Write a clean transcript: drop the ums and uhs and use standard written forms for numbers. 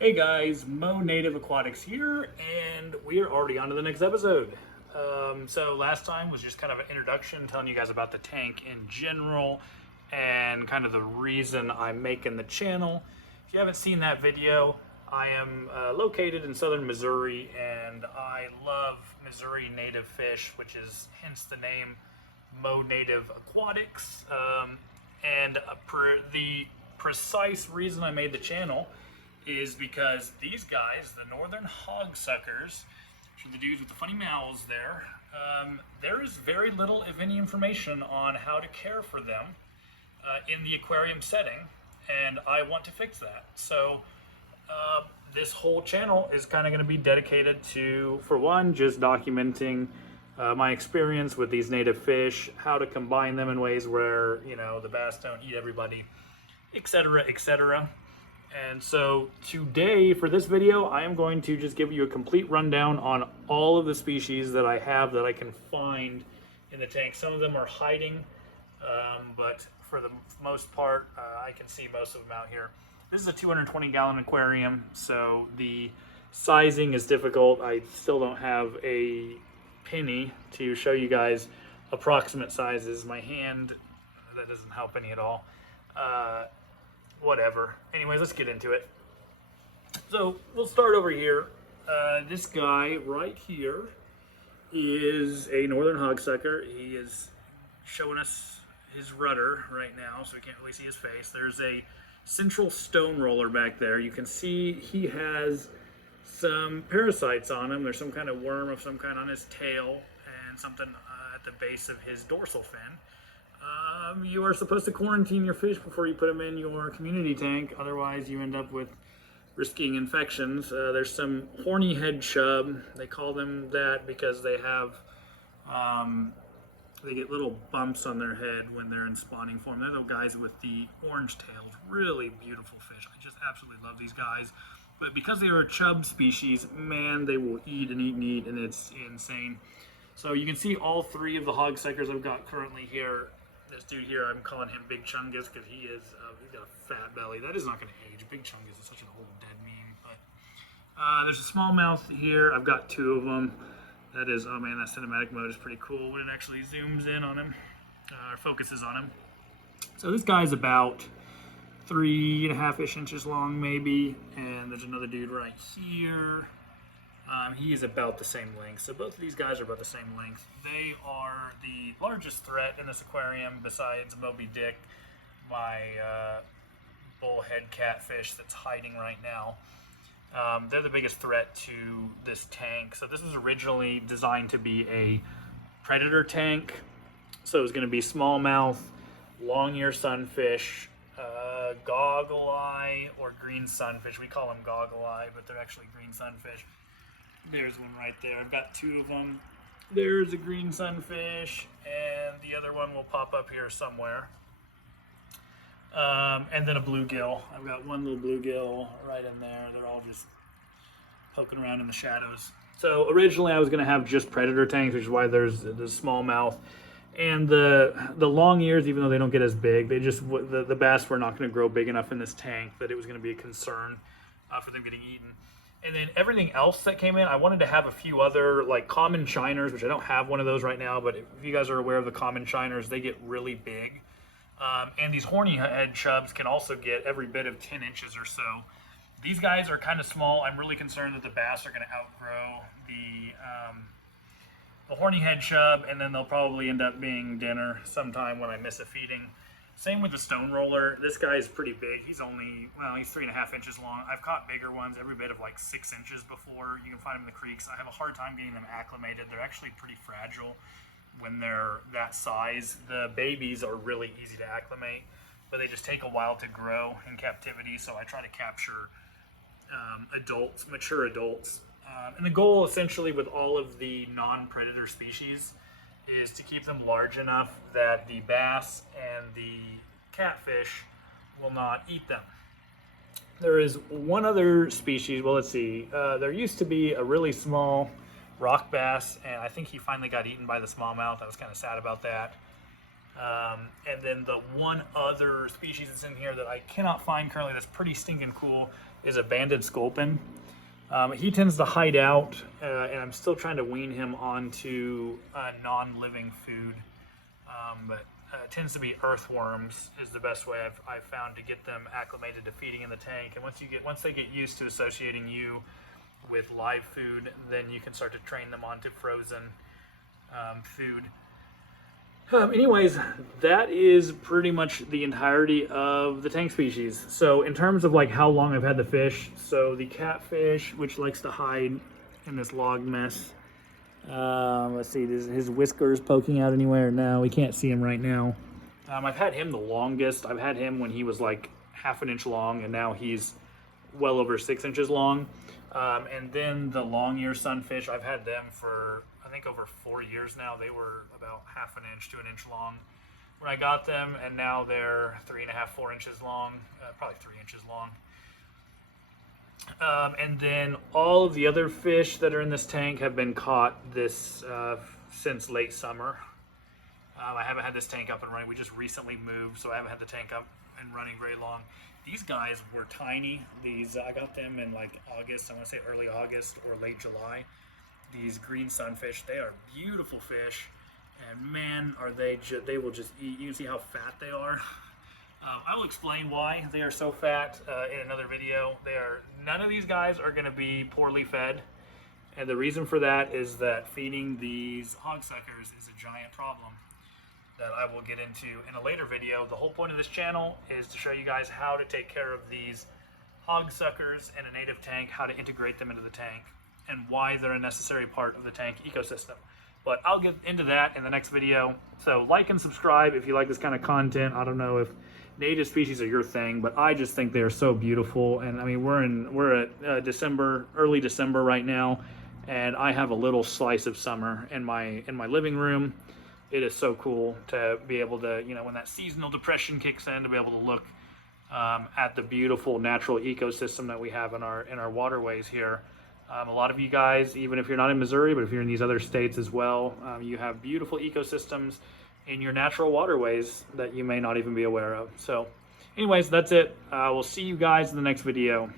Hey guys, Mo Native Aquatics here, and we are already on to the next episode. So last time was just kind of an introduction, telling you guys about the tank in general and kind of the reason I'm making the channel. If you haven't seen that video, I am located in southern Missouri, and I love Missouri native fish, which is hence the name Mo Native Aquatics. The precise reason I made the channel is because these guys, the northern hog suckers, which are the dudes with the funny mouths there is very little, if any, information on how to care for them in the aquarium setting, and I want to fix that. So this whole channel is kind of going to be dedicated to, for one, just documenting my experience with these native fish, how to combine them in ways where, you know, the bass don't eat everybody, etc., etc. And so today, for this video, I am going to just give you a complete rundown on all of the species that I have that I can find in the tank. Some of them are hiding, but for the most part, I can see most of them out here. This is a 220-gallon aquarium, so the sizing is difficult. I still don't have a penny to show you guys approximate sizes. My hand, that doesn't help any at all. Whatever. Anyways, let's get into it. So we'll start over here. This guy right here is a northern hogsucker. He is showing us his rudder right now, so we can't really see his face. There's a central stone roller back there. You can see he has some parasites on him. There's some kind of worm of some kind on his tail and something at the base of his dorsal fin. You are supposed to quarantine your fish before you put them in your community tank, otherwise you end up with risking infections. There's some horny head chub. They call them that because they have, they get little bumps on their head when they're in spawning form. They're the guys with the orange tails. Really beautiful fish. I just absolutely love these guys. But because they are a chub species, man, they will eat and eat and eat, and it's insane. So you can see all three of the hog suckers I've got currently here. This dude here, I'm calling him Big Chungus because he's got a fat belly. That is not going to age. Big Chungus is such an old dead meme. But there's a smallmouth here. I've got two of them. That is, oh man, that cinematic mode is pretty cool when it actually zooms in on him, or focuses on him. So this guy's about 3.5-ish inches long maybe, and there's another dude right here. He is about the same length. So both of these guys are about the same length. They are the largest threat in this aquarium besides Moby Dick, my bullhead catfish that's hiding right now. They're the biggest threat to this tank. So this was originally designed to be a predator tank. So it was going to be smallmouth, long-ear sunfish, goggle eye, or green sunfish. We call them goggle eye, but they're actually green sunfish. There's one right there. I've got two of them. There's a green sunfish, and the other one will pop up here somewhere. And then a bluegill. I've got one little bluegill right in there. They're all just poking around in the shadows. So originally I was going to have just predator tanks, which is why there's the smallmouth. And the long ears, even though they don't get as big, they just the bass were not going to grow big enough in this tank that it was going to be a concern for them getting eaten. And then everything else that came in, I wanted to have a few other like common shiners, which I don't have one of those right now, but if you guys are aware of the common shiners, they get really big. And these horny head chubs can also get every bit of 10 inches or so. These guys are kind of small. I'm really concerned that the bass are going to outgrow the horny head chub, and then they'll probably end up being dinner sometime when I miss a feeding. Same with the stone roller. This guy is pretty big. He's only, well, he's 3.5 inches long. I've caught bigger ones, every bit of like 6 inches before. You can find them in the creeks. I have a hard time getting them acclimated. They're actually pretty fragile when they're that size. The babies are really easy to acclimate, but they just take a while to grow in captivity. So I try to capture adults, mature adults. And the goal essentially with all of the non-predator species is to keep them large enough that the bass and the catfish will not eat them. There is one other species, well let's see, there used to be a really small rock bass, and I think he finally got eaten by the smallmouth. I was kind of sad about that. And then the one other species that's in here that I cannot find currently that's pretty stinking cool is a banded sculpin. He tends to hide out, and I'm still trying to wean him onto non-living food, but it tends to be earthworms is the best way I've found to get them acclimated to feeding in the tank. And once they get used to associating you with live food, then you can start to train them onto frozen food. Anyways, that is pretty much the entirety of the tank species. So in terms of like how long I've had the fish, so the catfish, which likes to hide in this log mess. Let's see, is his whiskers poking out anywhere? No, we can't see him right now. I've had him the longest. I've had him when he was like half an inch long, and now he's well over 6 inches long. And then the long ear sunfish, I've had them for I think over 4 years now. They were about half an inch to an inch long when I got them, and now they're 3.5, 4 inches long, probably 3 inches long. And then all of the other fish that are in this tank have been caught since late summer. I haven't had this tank up and running. We just recently moved, so I haven't had the tank up and running very long. These guys were tiny. I got them in like August. I want to say early August or late July. These green sunfish, they are beautiful fish, and man, are they will just eat. You can see how fat they are. I will explain why they are so fat in another video. None of these guys are going to be poorly fed, and the reason for that is that feeding these hog suckers is a giant problem that I will get into in a later video. The whole point of this channel is to show you guys how to take care of these hog suckers in a native tank, how to integrate them into the tank, and why they're a necessary part of the tank ecosystem. But I'll get into that in the next video. So like and subscribe if you like this kind of content. I don't know if native species are your thing, but I just think they are so beautiful. And I mean, we're at December, early December right now, and I have a little slice of summer in my living room. It is so cool to be able to, when that seasonal depression kicks in, to be able to look at the beautiful natural ecosystem that we have in our waterways here. A lot of you guys, even if you're not in Missouri, but if you're in these other states as well, you have beautiful ecosystems in your natural waterways that you may not even be aware of. So anyways, that's it. We'll see you guys in the next video.